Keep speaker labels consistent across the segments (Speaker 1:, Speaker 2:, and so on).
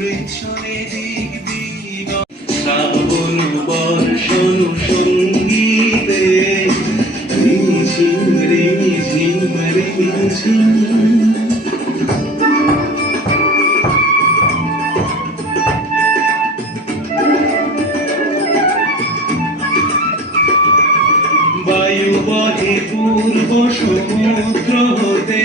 Speaker 1: পেছনে দিক দিগ। শ্রাবণ বর্ষণ সঙ্গীতে রিমিঝিম রিমিঝিম রিমিঝিম। বায়ু বহে পূর্ব সমুদ্র হতে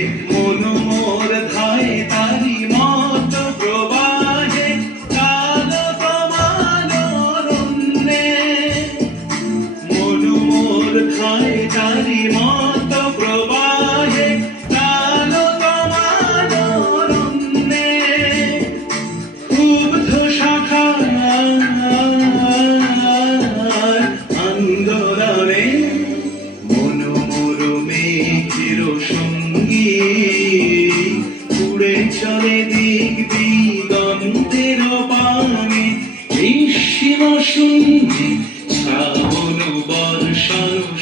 Speaker 1: প্রাণে দিক দিগন্তের পানে। গ্রীষ্ম শূন্য শ্রাবণ বর্ষণ